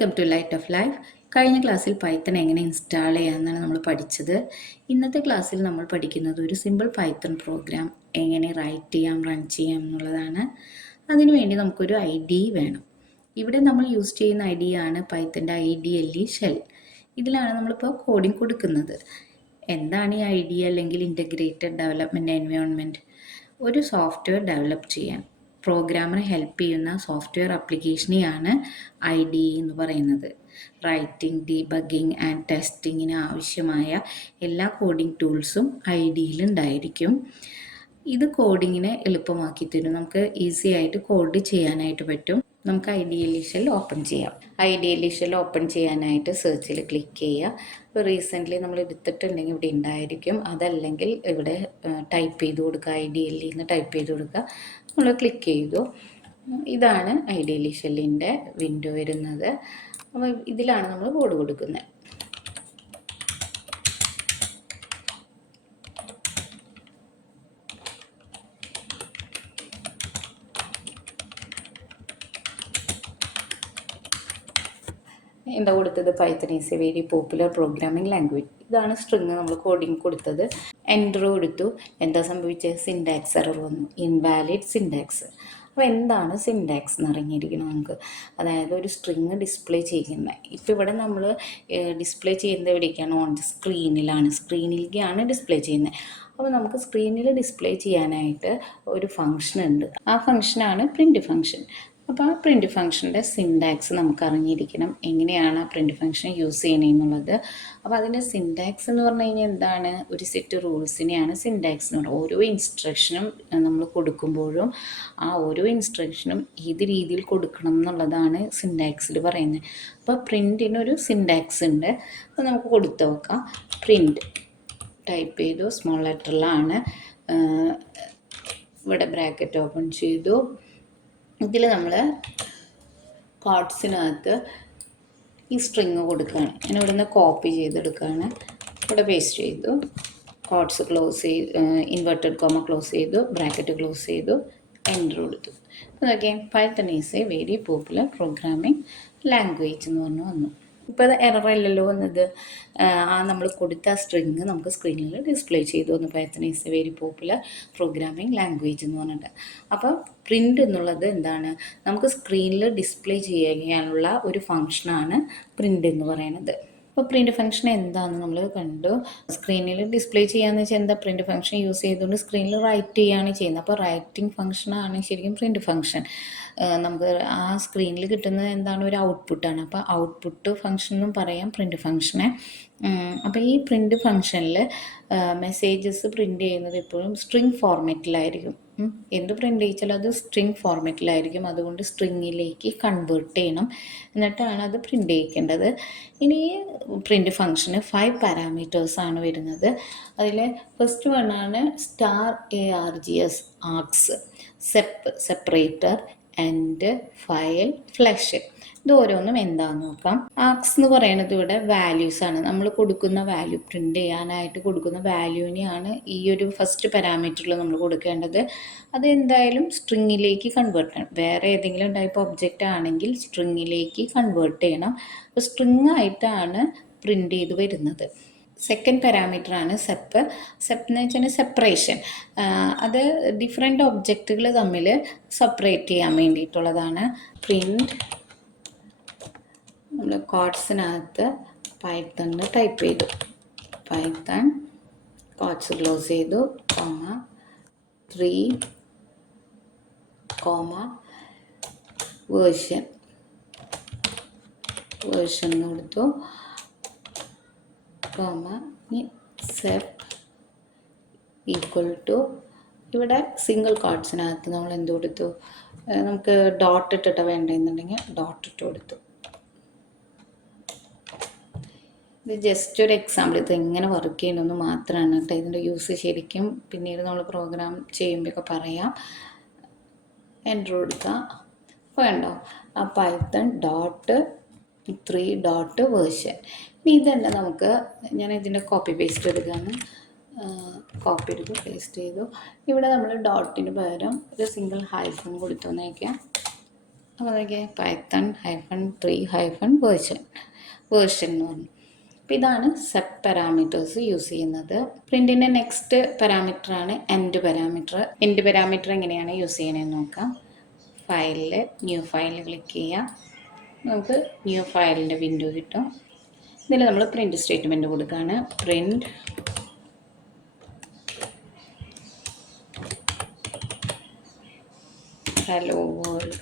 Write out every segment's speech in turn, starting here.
Welcome to light of life. കഴിഞ്ഞ ക്ലാസ്സിൽ Python എങ്ങനെ ഇൻസ്റ്റാൾ ചെയ്യാമെന്നാണ് നമ്മൾ പഠിച്ചത്. ഇന്നത്തെ ക്ലാസ്സിൽ നമ്മൾ പഠിക്കുന്നത് ഒരു സിമ്പിൾ പൈത്തൺ പ്രോഗ്രാം എങ്ങനെ റൈറ്റ് ചെയ്യാം, റൺ ചെയ്യാം എന്നുള്ളതാണ്. അതിനുവേണ്ടി നമുക്കൊരു IDE വേണം. ഇവിടെ നമ്മൾ യൂസ് ചെയ്യുന്ന IDE ആണ് പൈത്തൻ്റെ IDLE ഷെൽ. ഇതിലാണ് നമ്മളിപ്പോൾ കോഡിംഗ് കൊടുക്കുന്നത്. എന്താണ് ഈ IDE അല്ലെങ്കിൽ ഇൻ്റഗ്രേറ്റഡ് ഡെവലപ്മെൻറ്റ് എൻവയോൺമെൻറ്റ്? ഒരു സോഫ്റ്റ്വെയർ ഡെവലപ്പ് ചെയ്യാൻ പ്രോഗ്രാമിനെ ഹെൽപ്പ് ചെയ്യുന്ന സോഫ്റ്റ്വെയർ ആപ്ലിക്കേഷനെയാണ് IDE എന്ന് പറയുന്നത്. റൈറ്റിംഗ്, ഡീബഗ്ഗിങ് ആൻഡ് ടെസ്റ്റിങ്ങിന് ആവശ്യമായ എല്ലാ കോഡിംഗ് ടൂൾസും IDEയിൽ ഉണ്ടായിരിക്കും. ഇത് കോഡിങ്ങിനെ എളുപ്പമാക്കി തരും. നമുക്ക് ഈസി ആയിട്ട് കോഡ് ചെയ്യാനായിട്ട് പറ്റും. നമുക്ക് IDLE ഷെൽ ഓപ്പൺ ചെയ്യാം. IDLE ഷെൽ ഓപ്പൺ ചെയ്യാനായിട്ട് സെർച്ചിൽ ക്ലിക്ക് ചെയ്യുക. ഇപ്പോൾ റീസെൻ്റ്ലി നമ്മൾ എടുത്തിട്ടുണ്ടെങ്കിൽ ഇവിടെ ഉണ്ടായിരിക്കും. അതല്ലെങ്കിൽ ഇവിടെ ടൈപ്പ് ചെയ്ത് കൊടുക്കുക, IDLE എന്ന് ടൈപ്പ് ചെയ്ത് കൊടുക്കുക. നമ്മൾ ക്ലിക്ക് ചെയ്തു. ഇതാണ് IDLE ഷെല്ലിൻ്റെ വിൻഡോ വരുന്നത്. അപ്പോൾ ഇതിലാണ് നമ്മൾ കോഡ് കൊടുക്കുന്നത്. എന്താ കൊടുത്തത്? Python is A very popular programming language. ഇതാണ് സ്ട്രിങ് നമ്മൾ കോഡിങ് കൊടുത്തത്. എൻ്റർ കൊടുത്തു. എന്താ സംഭവിച്ചത്? സിൻടാക്സ് എറർ വന്നു, ഇൻവാലിഡ് സിൻടാക്സ്. അപ്പോൾ എന്താണ് സിൻടാക്സ് എന്ന് അറിഞ്ഞിരിക്കണം നമുക്ക്. അതായത് ഒരു സ്ട്രിങ് ഡിസ്പ്ലേ ചെയ്യുന്നത്. ഇപ്പോൾ ഇവിടെ നമ്മൾ ഡിസ്പ്ലേ ചെയ്യുന്നത് എവിടേക്കാണ്? ഓൺ സ്ക്രീനിലാണ്. സ്ക്രീനിലേക്കാണ് ഡിസ്പ്ലേ ചെയ്യുന്നത്. അപ്പോൾ നമുക്ക് സ്ക്രീനിൽ ഡിസ്പ്ലേ ചെയ്യാനായിട്ട് ഒരു ഫംഗ്ഷൻ ഉണ്ട്. ആ ഫംഗ്ഷനാണ് പ്രിൻറ്റ് ഫംഗ്ഷൻ. അപ്പോൾ ആ പ്രിൻറ്റ് ഫംഗ്ഷൻ്റെ സിൻടാക്സ് നമുക്ക് അറിഞ്ഞിരിക്കണം. എങ്ങനെയാണ് ആ പ്രിൻറ്റ് ഫംഗ്ഷൻ യൂസ് ചെയ്യണമെന്നുള്ളത്. അപ്പോൾ അതിൻ്റെ സിൻടാക്സ് എന്ന് പറഞ്ഞു കഴിഞ്ഞാൽ എന്താണ്? ഒരു സെറ്റ് റൂൾസിനെയാണ് സിൻടാക്സ് എന്ന് പറയുന്നത്. ഓരോ ഇൻസ്ട്രക്ഷനും നമ്മൾ കൊടുക്കുമ്പോഴും ആ ഓരോ ഇൻസ്ട്രക്ഷനും ഏത് രീതിയിൽ കൊടുക്കണം എന്നുള്ളതാണ് സിൻടാക്സിൽ പറയുന്നത്. അപ്പോൾ പ്രിൻറ്റിനൊരു സിൻടാക്സ് ഉണ്ട്. അത് നമുക്ക് കൊടുത്തു നോക്കാം. പ്രിൻറ്റ് ടൈപ്പ് ചെയ്തു, സ്മോൾ ലെറ്ററിലാണ്. ഇവിടെ ബ്രാക്കറ്റ് ഓപ്പൺ ചെയ്തു. ഇതിൽ നമ്മൾ കോട്ട്സിനകത്ത് ഈ സ്ട്രിങ് കൊടുക്കുകയാണ്. ഞാൻ ഇവിടെ നിന്ന് കോപ്പി ചെയ്തെടുക്കുകയാണ്. ഇവിടെ പേസ്റ്റ് ചെയ്തു, കോട്ട്സ് ക്ലോസ് ചെയ്ത്, ഇൻവെർട്ടഡ് കോമ ക്ലോസ് ചെയ്തു, ബ്രാക്കറ്റ് ക്ലോസ് ചെയ്തു, എൻ്റർ കൊടുത്തു. അതൊക്കെ Python is A very popular programming language എന്ന് പറഞ്ഞു വന്നു. ഇപ്പോൾ അത് എററല്ലല്ലോ വന്നത്. നമ്മൾ കൊടുത്ത സ്ട്രിങ് നമുക്ക് സ്ക്രീനിൽ ഡിസ്പ്ലേ ചെയ്തു വന്നു. Python is A very popular programming language എന്ന് പറഞ്ഞിട്ട്. അപ്പോൾ പ്രിൻ്റ് എന്നുള്ളത് എന്താണ്? നമുക്ക് സ്ക്രീനിൽ ഡിസ്പ്ലേ ചെയ്യാനുള്ള ഒരു ഫങ്ഷനാണ് പ്രിൻ്റ് എന്ന് പറയുന്നത്. അപ്പോൾ പ്രിൻറ്റ് ഫംഗ്ഷൻ എന്താണെന്ന് നമ്മൾ കണ്ടു. സ്ക്രീനിൽ ഡിസ്പ്ലേ ചെയ്യാന്ന് വെച്ചാൽ എന്താ? പ്രിൻറ്റ് ഫംഗ്ഷൻ യൂസ് ചെയ്തുകൊണ്ട് സ്ക്രീനിൽ റൈറ്റ് ചെയ്യുകയാണ് ചെയ്യുന്നത്. അപ്പോൾ റൈറ്റിംഗ് ഫംഗ്ഷനാണ് ശരിക്കും പ്രിൻറ്റ് ഫംഗ്ഷൻ. നമുക്ക് ആ സ്ക്രീനിൽ കിട്ടുന്നത് എന്താണ്? ഒരു ഔട്ട്പുട്ടാണ്. അപ്പോൾ ഔട്ട്പുട്ട് ഫംഗ്ഷൻ എന്നും പറയാം പ്രിൻറ്റ് ഫംഗ്ഷനെ. അപ്പോൾ ഈ പ്രിൻറ്റ് ഫംഗ്ഷനിൽ മെസ്സേജസ് പ്രിൻ്റ് ചെയ്യുന്നത് എപ്പോഴും സ്ട്രിങ് ഫോർമാറ്റിലായിരിക്കും. എന്ത് പ്രിൻ്റ് ചെയ്യിച്ചാലും അത് സ്ട്രിങ് ഫോർമാറ്റിലായിരിക്കും. അതുകൊണ്ട് സ്ട്രിങ്ങിലേക്ക് കൺവേർട്ട് ചെയ്യണം, എന്നിട്ടാണ് അത് പ്രിൻ്റ് ചെയ്യിക്കേണ്ടത്. ഇനി പ്രിൻ്റ് ഫംഗ്ഷന് 5 പാരാമീറ്റേഴ്സാണ് വരുന്നത്. അതിൽ ഫസ്റ്റ് വണ്ണാണ് *args args, separator, end, file, flush. ഇത് ഓരോന്നും എന്താണെന്ന് നോക്കാം. ആർഗ്സ് എന്ന് പറയുന്നത് ഇവിടെ വാല്യൂസ് ആണ്. നമ്മൾ കൊടുക്കുന്ന വാല്യൂ, പ്രിൻ്റ് ചെയ്യാനായിട്ട് കൊടുക്കുന്ന വാല്യൂവിനെയാണ് ഈ ഒരു ഫസ്റ്റ് പാരാമീറ്ററിൽ നമ്മൾ കൊടുക്കേണ്ടത്. അത് എന്തായാലും സ്ട്രിങ്ങിലേക്ക് കൺവേർട്ട് ചെയ്യണം. വേറെ ഏതെങ്കിലും ടൈപ്പ് ഒബ്ജക്റ്റ് ആണെങ്കിൽ സ്ട്രിങ്ങിലേക്ക് കൺവേർട്ട് ചെയ്യണം. അപ്പോൾ സ്ട്രിങ് ആയിട്ടാണ് പ്രിൻ്റ് ചെയ്ത് വരുന്നത്. സെക്കൻഡ് പാരാമീറ്ററാണ് സെപ്പ് എന്ന് വെച്ചാൽ സെപ്പറേഷൻ. അത് ഡിഫറെൻ്റ് ഒബ്ജക്റ്റുകൾ തമ്മിൽ സെപ്പറേറ്റ് ചെയ്യാൻ വേണ്ടിയിട്ടുള്ളതാണ്. പ്രിൻ്റ് നമ്മൾ കോട്ട്സിനകത്ത് പൈത്തൺ ടൈപ്പ് ചെയ്തു, പൈത്തൺ കോട്ട്സ് ക്ലോസ് ചെയ്തു, കോമ 3, കോമ വേർഷൻ കൊടുത്തു, കോമ സെപ്പ് ഈക്വൽ ടു. ഇവിടെ സിംഗിൾ കോട്ട്സിനകത്ത് നമ്മൾ എന്ത് കൊടുത്തു? നമുക്ക് ഡോട്ട് ഇട്ടിട്ട് വേണ്ടെന്നുണ്ടെങ്കിൽ ഡോട്ട് ഇട്ട് കൊടുത്തു. ഇത് ജസ്റ്റ് ഒരു എക്സാമ്പിൾ. ഇത് എങ്ങനെ വർക്ക് ചെയ്യണമെന്ന് മാത്രമാണ് കേട്ടോ. ഇതിൻ്റെ യൂസ് ശരിക്കും പിന്നീട് നമ്മൾ പ്രോഗ്രാം ചെയ്യുമ്പോഴൊക്കെ പറയാം. എൻ്റർ കൊടുക്കുക. അപ്പോൾ കണ്ടോ, ആ പൈത്തൺ .3 വേർഷൻ. ഇനി ഇതല്ല നമുക്ക്, ഞാൻ ഇതിൻ്റെ കോപ്പി പേസ്റ്റ് എടുക്കുകയാണ്. കോപ്പി എടുത്ത് പേസ്റ്റ് ചെയ്തു. ഇവിടെ നമ്മൾ ഡോട്ടിന് പകരം ഒരു സിംഗിൾ ഹൈഫൺ കൊടുത്തു വന്നേക്കാം. അപ്പോൾ അതൊക്കെ Python-3-version എന്ന് പറഞ്ഞു. അപ്പോൾ ഇതാണ് സെറ്റ് പാരാമീറ്റേഴ്സ് യൂസ് ചെയ്യുന്നത്. പ്രിൻറ്റിൻ്റെ നെക്സ്റ്റ് പാരാമീറ്ററാണ് എൻഡ് പാരാമീറ്റർ. എൻഡ് പാരാമീറ്റർ എങ്ങനെയാണ് യൂസ് ചെയ്യണമെന്ന് നോക്കാം. ഫയലിൽ ന്യൂ ഫയൽ ക്ലിക്ക് ചെയ്യുക. നമുക്ക് ന്യൂ ഫയലിൻ്റെ വിൻഡോ കിട്ടും. ഇതിൽ നമ്മൾ പ്രിൻറ്റ് സ്റ്റേറ്റ്മെൻറ്റ് കൊടുക്കുകയാണ്. Print hello world.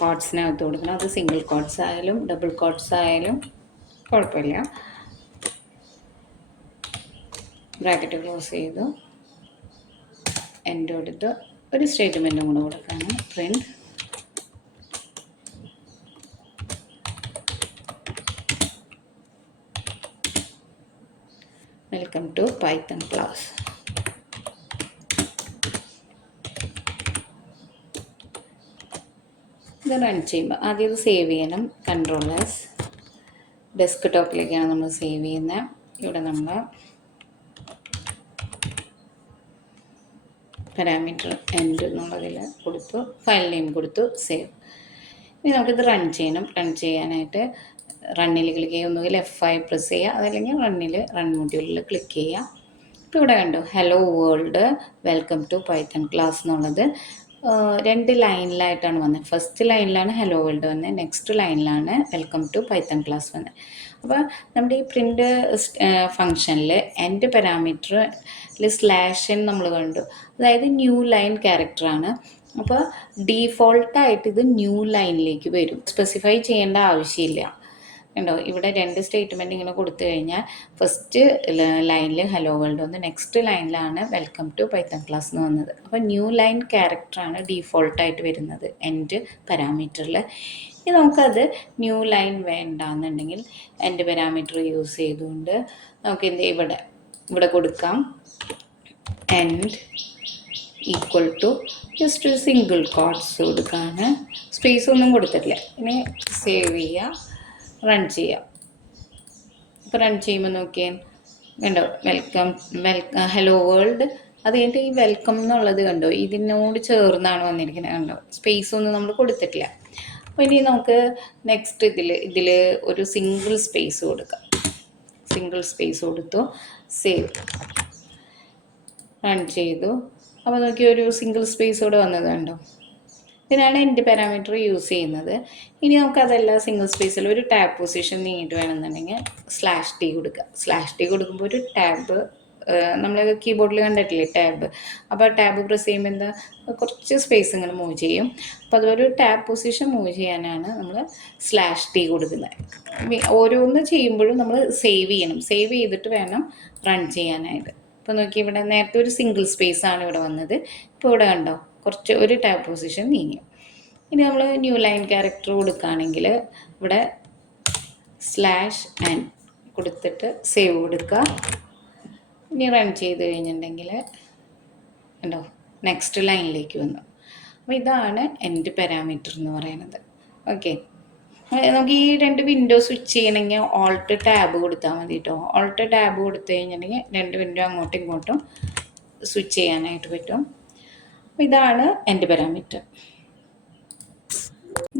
കോഡ്സിനകത്ത് കൊടുക്കണം. അത് സിംഗിൾ കോഡ്സ് ആയാലും ഡബിൾ കോഡ്സ് ആയാലും കുഴപ്പമില്ല. ബ്രാക്കറ്റ് ക്ലോസ് ചെയ്തു എൻഡ് കൊടുത്ത് ഒരു സ്റ്റേറ്റ്മെൻറ്റും കൂടെ കൊടുക്കാണ്. Print welcome to Python class. ഇത് റൺ ചെയ്യുമ്പോൾ ആദ്യം ഇത് സേവ് ചെയ്യണം. കൺട്രോളേഴ്സ് ഡെസ്ക് ടോപ്പിലേക്കാണ് നമ്മൾ സേവ് ചെയ്യുന്നത്. ഇവിടെ നമ്മൾ പാരാമീറ്റർ എൻഡ് എന്നുള്ളതിൽ കൊടുത്തു, ഫയൽ നെയിം കൊടുത്തു, സേവ്. ഇനി നമുക്കിത് റൺ ചെയ്യണം. റൺ ചെയ്യാനായിട്ട് റണ്ണിൽ ക്ലിക്ക് ചെയ്യുക, ഒന്നുകിൽ F5 പ്രസ് ചെയ്യുക, അതല്ലെങ്കിൽ റൺ മൊഡ്യൂളിൽ ക്ലിക്ക് ചെയ്യുക. ഇപ്പോൾ ഇവിടെ കണ്ടു hello world welcome to Python class എന്നുള്ളത് 2 ലൈനിലായിട്ടാണ് വന്നത്. ഫസ്റ്റ് ലൈനിലാണ് ഹലോ വേൾഡ് വന്നത്, നെക്സ്റ്റ് ലൈനിലാണ് വെൽക്കം ടു പൈത്തൺ ക്ലാസ് വന്നത്. അപ്പോൾ നമ്മുടെ ഈ പ്രിൻ്റ് ഫങ്ഷനിൽ എൻഡ് പാരാമീറ്ററിൽ /n നമ്മൾ കണ്ടു, അതായത് ന്യൂ ലൈൻ ക്യാരക്ടറാണ്. അപ്പോൾ ഡീഫോൾട്ടായിട്ട് ഇത് ന്യൂ ലൈനിലേക്ക് വരും, സ്പെസിഫൈ ചെയ്യേണ്ട ആവശ്യമില്ല. ഉണ്ടോ, ഇവിടെ 2 സ്റ്റേറ്റ്മെൻറ്റ് ഇങ്ങനെ കൊടുത്തു കഴിഞ്ഞാൽ ഫസ്റ്റ് ലൈനിൽ ഹലോ വേൾഡ് വന്ന്, നെക്സ്റ്റ് ലൈനിലാണ് വെൽക്കം ടു പൈത്തൺ ക്ലാസ് എന്ന് വന്നത്. അപ്പോൾ ന്യൂ ലൈൻ ക്യാരക്ടറാണ് ഡീഫോൾട്ടായിട്ട് വരുന്നത് എൻഡ് പാരാമീറ്ററിൽ. ഇനി നമുക്കത് ന്യൂ ലൈൻ വേണ്ടാന്നുണ്ടെങ്കിൽ എൻഡ് പാരാമീറ്റർ യൂസ് ചെയ്തുകൊണ്ട് നമുക്ക് എന്ത് ഇവിടെ കൊടുക്കാം. എൻഡ് ഈക്വൽ ടു ജസ്റ്റ് ഒരു സിംഗിൾ കോഡ്സ് കൊടുക്കാണ്. സ്പേസ് ഒന്നും കൊടുത്തിട്ടില്ല. ഇനി സേവ് ചെയ്യുക, റൺ ചെയ്യാം. ഇപ്പോൾ റൺ ചെയ്യുമ്പോൾ നോക്കിയാൽ കണ്ടോ വെൽക്കം ഹലോ വേൾഡ്. അത് കഴിഞ്ഞിട്ട് ഈ വെൽക്കം എന്നുള്ളത് കണ്ടോ ഇതിനോട് ചേർന്നാണ് വന്നിരിക്കുന്നത്. കണ്ടോ സ്പേസ് ഒന്നും നമ്മൾ കൊടുത്തിട്ടില്ല. അപ്പോൾ ഇനി നമുക്ക് നെക്സ്റ്റ് ഇതിൽ ഒരു സിംഗിൾ സ്പേസ് കൊടുക്കാം. സിംഗിൾ സ്പേസ് കൊടുത്തു, സേവ്, റൺ ചെയ്തു. അപ്പോൾ നോക്കി ഒരു സിംഗിൾ സ്പേസോടെ വന്നത് കണ്ടോ. ഇതിനാണ് എൻഡ് പാരാമീറ്റർ യൂസ് ചെയ്യുന്നത്. ഇനി നമുക്കതല്ല സിംഗിൾ സ്പേസിൽ ഒരു ടാബ് പൊസിഷൻ നീങ്ങിയിട്ട് വേണമെന്നുണ്ടെങ്കിൽ /t കൊടുക്കുക. /t കൊടുക്കുമ്പോൾ ഒരു ടാബ് നമ്മൾ കീബോർഡിൽ കണ്ടിട്ടില്ലേ ടാബ്. അപ്പോൾ ടാബ് പ്രസ് ചെയ്യുമ്പോൾ എന്താ കുറച്ച് സ്പേസ് ഇങ്ങനെ മൂവ് ചെയ്യും. അപ്പോൾ അതൊരു ടാബ് പൊസിഷൻ മൂവ് ചെയ്യാനാണ് നമ്മൾ /t കൊടുക്കുന്നത്. ഓരോന്ന് ചെയ്യുമ്പോഴും നമ്മൾ സേവ് ചെയ്യണം. സേവ് ചെയ്തിട്ട് വേണം റൺ ചെയ്യാനായിട്ട്. ഇപ്പോൾ നോക്കി ഇവിടെ നേരത്തെ ഒരു സിംഗിൾ സ്പേസ് ആണ് ഇവിടെ വന്നത്. ഇപ്പോൾ ഇവിടെ കണ്ടോ കുറച്ച് ഒരു ടാബ് പൊസിഷൻ നീങ്ങി. ഇനി നമ്മൾ ന്യൂ ലൈൻ ക്യാരക്ടർ കൊടുക്കുകയാണെങ്കിൽ ഇവിടെ /n കൊടുത്തിട്ട് സേവ് കൊടുക്കുക. ഇനി റൺ ചെയ്ത് കഴിഞ്ഞിട്ടുണ്ടെങ്കിൽ കണ്ടോ നെക്സ്റ്റ് ലൈനിലേക്ക് വന്നു. അപ്പോൾ ഇതാണ് എൻഡ് പാരാമീറ്റർ എന്ന് പറയുന്നത്. ഓക്കെ, നമുക്ക് ഈ 2 വിൻഡോ സ്വിച്ച് ചെയ്യണമെങ്കിൽ ഓൾട്ട് ടാബ് കൊടുത്താൽ മതി കേട്ടോ. ഓൾട്ട് ടാബ് കൊടുത്തു കഴിഞ്ഞിട്ടുണ്ടെങ്കിൽ 2 വിൻഡോ അങ്ങോട്ടും ഇങ്ങോട്ടും സ്വിച്ച് ചെയ്യാനായിട്ട് പറ്റും. അപ്പോൾ ഇതാണ് എൻഡ് പാരാമീറ്റർ.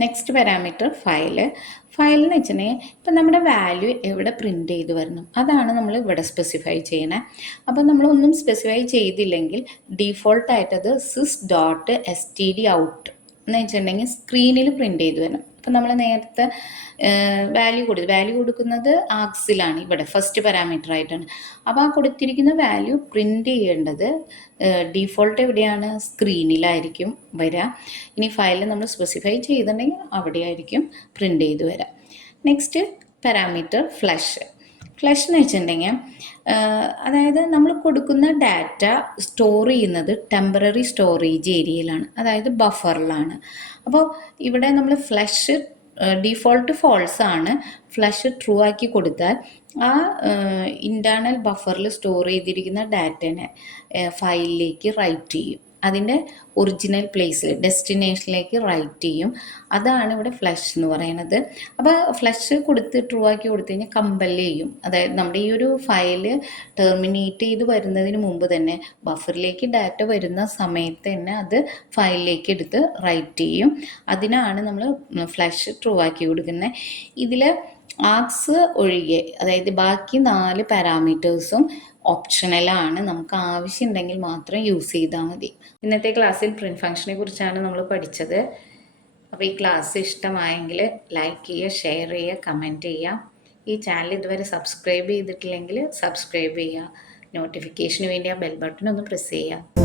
നെക്സ്റ്റ് പാരാമീറ്റർ ഫയലെന്ന് വെച്ചിട്ടുണ്ടെങ്കിൽ ഇപ്പം നമ്മുടെ വാല്യൂ എവിടെ പ്രിൻ്റ് ചെയ്ത് വരണം അതാണ് നമ്മൾ ഇവിടെ സ്പെസിഫൈ ചെയ്യണേ. അപ്പോൾ നമ്മളൊന്നും സ്പെസിഫൈ ചെയ്തില്ലെങ്കിൽ ഡീഫോൾട്ടായിട്ട് അത് sys.stdout എന്ന് വെച്ചിട്ടുണ്ടെങ്കിൽ സ്ക്രീനിൽ പ്രിൻ്റ് ചെയ്ത് വരണം. അപ്പം നമ്മൾ നേരത്തെ വാല്യൂ കൊടുക്കുന്നത് ആർഗ്സിലാണ്, ഇവിടെ ഫസ്റ്റ് പാരാമീറ്റർ ആയിട്ടാണ്. അപ്പോൾ ആ കൊടുത്തിരിക്കുന്ന വാല്യൂ പ്രിൻ്റ് ചെയ്യേണ്ടത് ഡീഫോൾട്ട് എവിടെയാണ്, സ്ക്രീനിലായിരിക്കും വരിക. ഇനി ഫയലിൽ നമ്മൾ സ്പെസിഫൈ ചെയ്തിട്ടുണ്ടെങ്കിൽ അവിടെ ആയിരിക്കും പ്രിൻ്റ് ചെയ്ത് വരിക. നെക്സ്റ്റ് പാരാമീറ്റർ ഫ്ലഷ് എന്ന് വെച്ചിട്ടുണ്ടെങ്കിൽ അതായത് നമ്മൾ കൊടുക്കുന്ന ഡാറ്റ സ്റ്റോർ ചെയ്യുന്നത് ടെമ്പററി സ്റ്റോറേജ് ഏരിയയിലാണ്, അതായത് ബഫറിലാണ്. അപ്പോൾ ഇവിടെ നമ്മൾ ഫ്ലഷ് ഡീഫോൾട്ട് ഫോൾസ് ആണ്. ഫ്ലഷ് ട്രൂ ആക്കി കൊടുത്താൽ ആ ഇൻറ്റേർണൽ ബഫറിൽ സ്റ്റോർ ചെയ്തിരിക്കുന്ന ഡാറ്റനെ ഫയലിലേക്ക് റൈറ്റ് ചെയ്യും. അതിൻ്റെ ഒറിജിനൽ പ്ലേസിൽ ഡെസ്റ്റിനേഷനിലേക്ക് റൈറ്റ് ചെയ്യും. അതാണ് ഇവിടെ ഫ്ലഷ് എന്ന് പറയുന്നത്. അപ്പോൾ ഫ്ലഷ് കൊടുത്ത് ട്രൂ ആക്കി കൊടുത്തു കഴിഞ്ഞാൽ കമ്പൽ ചെയ്യും. അതായത് നമ്മുടെ ഈ ഒരു ഫയല് ടെർമിനേറ്റ് ചെയ്ത് വരുന്നതിന് മുമ്പ് തന്നെ ബഫറിലേക്ക് ഡാറ്റ വരുന്ന സമയത്ത് തന്നെ അത് ഫയലിലേക്ക് എടുത്ത് റൈറ്റ് ചെയ്യും. അതിനാണ് നമ്മൾ ഫ്ലഷ് ട്രൂ ആക്കി കൊടുക്കുന്നത്. ഇതിൽ ആർക്സ് ഒഴികെ, അതായത് ബാക്കി 4 പാരാമീറ്റേഴ്സും ഓപ്ഷണലാണ്. നമുക്ക് ആവശ്യമുണ്ടെങ്കിൽ മാത്രം യൂസ് ചെയ്താൽ മതി. ഇന്നത്തെ ക്ലാസ്സിൽ പ്രിന്റ് ഫംഗ്ഷനെ കുറിച്ചാണ് നമ്മൾ പഠിച്ചത്. അപ്പോൾ ഈ ക്ലാസ് ഇഷ്ടമായെങ്കിൽ ലൈക്ക് ചെയ്യുക, ഷെയർ ചെയ്യുക, കമൻറ്റ് ചെയ്യുക. ഈ ചാനൽ ഇതുവരെ സബ്സ്ക്രൈബ് ചെയ്തിട്ടില്ലെങ്കിൽ സബ്സ്ക്രൈബ് ചെയ്യുക. നോട്ടിഫിക്കേഷന് വേണ്ടി ആ ബെൽ ബട്ടൺ ഒന്ന് പ്രസ് ചെയ്യുക.